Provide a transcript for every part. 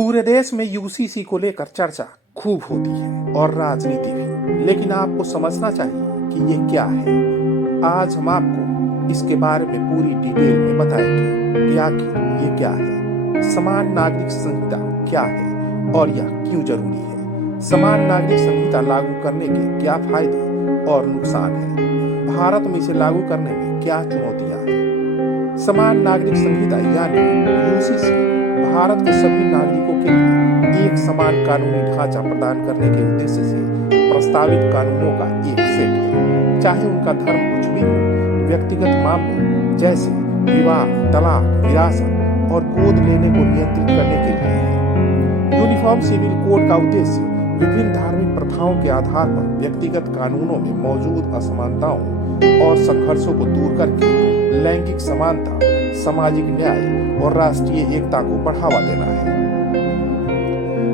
पूरे देश में यूसीसी को लेकर चर्चा खूब होती है और राजनीति भी, लेकिन आपको समझना चाहिए कि ये क्या है। आज हम आपको इसके बारे में पूरी डिटेल में बताएंगे कि आखिर ये क्या है, समान नागरिक संहिता क्या है और यह क्यों जरूरी है, समान नागरिक संहिता लागू करने के क्या फायदे और नुकसान हैं, भारत में इसे लागू करने में क्या चुनौतियां हैं। समान नागरिक संहिता यानी यूसीसी भारत के सभी नागरिकों के लिए एक समान कानूनी ढांचा प्रदान करने के उद्देश्य से प्रस्तावित कानूनों का एक सेट है, चाहे उनका धर्म कुछ भी हो। व्यक्तिगत मामले जैसे विवाह, तलाक, विरासत और गोद लेने को नियंत्रित करने के लिए है। यूनिफॉर्म सिविल कोड का उद्देश्य विभिन्न धार्मिक प्रथाओं के आधार पर व्यक्तिगत कानूनों में मौजूद असमानताओं और संघर्षों को दूर करके लैंगिक समानता, सामाजिक न्याय और राष्ट्रीय एकता को बढ़ावा देना है।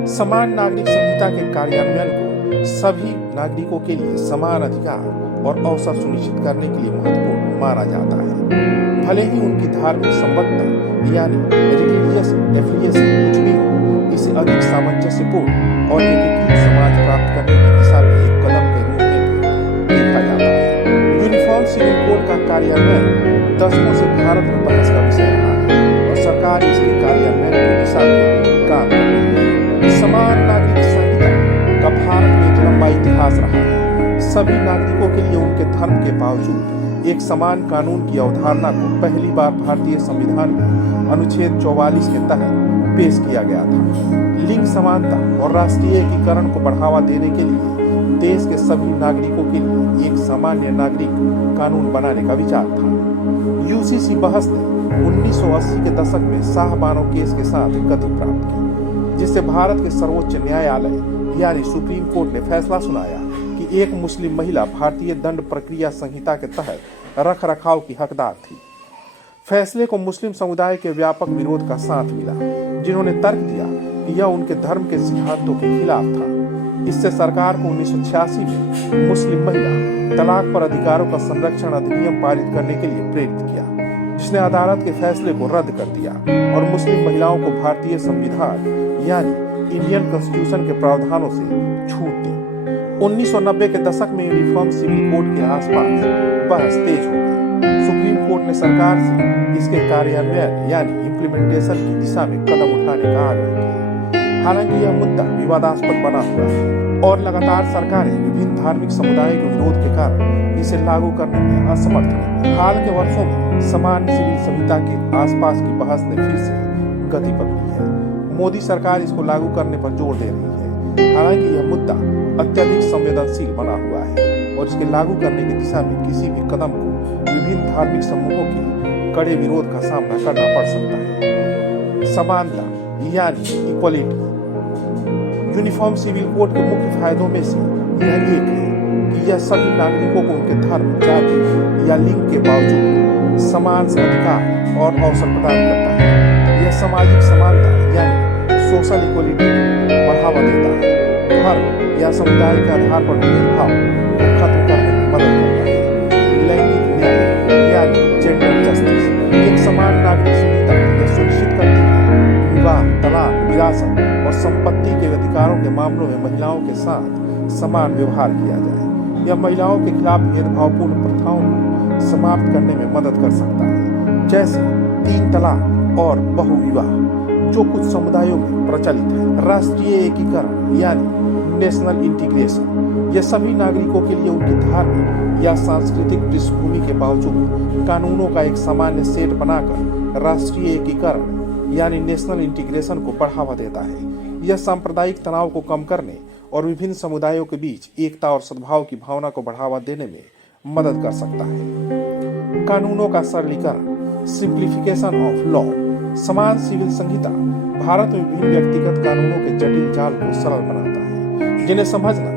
समान नागरिक संहिता के कार्यान्वयन को सभी नागरिकों के लिए समान अधिकार और अवसर सुनिश्चित करने के लिए महत्वपूर्ण माना जाता है। भले ही उनकी धार्मिक संबद्धता यानी रिलीजियस एफिलिएशन कुछ भी हो, इसे अधिक सामंजस्यपूर्ण और एकीकृत समाज प्राप्त करने की दिशा में एक कदम के रूप में भी देखा जाता है। यूनिफॉर्म सिविल कोड का कार्यान्वयन दशकों से भारत में बहस का विषय रहा है और सरकार इसके कार्यान्वयन की दिशा में काम कर रही है। समान नागरिक संहिता का भारत में एक लंबा इतिहास रहा है। सभी नागरिकों के लिए उनके धर्म के बावजूद एक समान कानून की अवधारणा को पहली बार भारतीय संविधान में अनुच्छेद 44 के तहत पेश किया गया था। लिंग समानता और राष्ट्रीय एकीकरण को बढ़ावा देने के लिए देश के सभी नागरिकों के लिए एक सामान्य नागरिक कानून बनाने का विचार था। यूसीसी बहस ने 1980 के दशक में शाहबानो केस के साथ गति प्राप्त की, जिससे भारत के सर्वोच्च न्यायालय यानी सुप्रीम कोर्ट ने फैसला सुनाया कि एक मुस्लिम महिला भारतीय दंड प्रक्रिया संहिता के तहत रख रखाव की हकदार थी। फैसले को मुस्लिम समुदाय के व्यापक विरोध का साथ मिला, जिन्होंने तर्क दिया कि यह उनके धर्म के सिद्धांतों के खिलाफ था। इससे सरकार को 1986 में मुस्लिम महिला तलाक पर अधिकारों का संरक्षण अधिनियम पारित करने के लिए प्रेरित किया, जिसने अदालत के फैसले को रद्द कर दिया और मुस्लिम महिलाओं को भारतीय संविधान यानी इंडियन कॉन्स्टिट्यूशन के प्रावधानों से छूट दी। 1990 के दशक में यूनिफॉर्म सिविल कोड के आसपास बहस तेज हो गई। सुप्रीम कोर्ट ने सरकार से इसके कार्यान्वयन यानी इम्प्लीमेंटेशन की दिशा में कदम उठाने का आग्रह किया। हालांकि यह मुद्दा विवादास्पद बना हुआ है और लगातार सरकारें विभिन्न धार्मिक समुदायों के विरोध के कारण इसे लागू करने में असमर्थ रही। हाल के वर्षों में समान सिविल संहिता के आसपास की बहस ने फिर से गति पकड़ी है। मोदी सरकार इसको लागू करने पर जोर दे रही है। हालांकि यह मुद्दा अत्यधिक संवेदनशील बना हुआ है और इसके लागू करने की दिशा में किसी भी कदम को विभिन्न धार्मिक समूहों के कड़े विरोध का सामना करना पड़ सकता है। समानता यानी इक्वलिटी यूनिफॉर्म सिविल कोड के मुख्य फायदों में से यह एक है कि यह सभी नागरिकों को उनके धर्म, जाति या लिंग के बावजूद समान अधिकार और अवसर प्रदान करता है। यह सामाजिक समानता यानी सोशल इक्वलिटी को बढ़ावा देता है। धर्म या समुदाय के आधार पर भेदभाव को खत्म करने में मदद करता है। लैंगिक न्याय यानी जेंडर जस्टिस एक समान नागरिक संहिता यह सुनिश्चित करती है कि विवाह, तलाक, विरासत और संपत्ति के अधिकारों के मामलों में महिलाओं के साथ समान व्यवहार किया जाए। यह महिलाओं के खिलाफ भेदभावपूर्ण प्रथाओं को समाप्त करने में मदद कर सकता है, जैसे 3 तलाक और बहुविवाह, जो कुछ समुदायों में प्रचलित है। राष्ट्रीय एकीकरण यानी नेशनल इंटीग्रेशन यह सभी नागरिकों के लिए उनकी धार्मिक या सांस्कृतिक पृष्ठभूमि के बावजूद कानूनों का एक सामान्य सेट बनाकर राष्ट्रीय एकीकरण यानी नेशनल इंटीग्रेशन को बढ़ावा देता है। यह सांप्रदायिक तनाव को कम करने और विभिन्न समुदायों के बीच एकता और सद्भाव की भावना को बढ़ावा देने में मदद कर सकता है। कानूनों का सरलीकरण सिंप्लीफिकेशन ऑफ लॉ समान सिविल संहिता भारत में विभिन्न व्यक्तिगत कानूनों के जटिल जाल को सरल बनाता है, जिन्हें समझना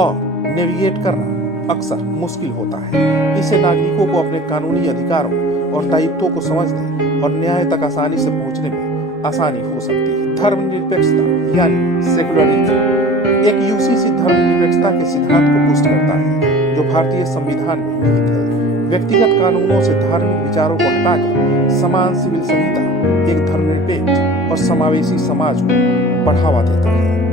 और नेविगेट करना अक्सर मुश्किल होता है। इससे नागरिकों को अपने कानूनी अधिकारों और दायित्वों को समझने और न्याय तक आसानी से पहुंचने में आसानी हो सकती है। धर्मनिरपेक्षता यानी सेकुलरिज्म एक यूसीसी धर्मनिरपेक्षता के सिद्धांत को पुष्ट करता है, जो भारतीय संविधान में निहित है। व्यक्तिगत कानूनों से धार्मिक विचारों को हटाकर समान सिविल संहिता एक धर्मनिरपेक्ष और समावेशी समाज को बढ़ावा देता है।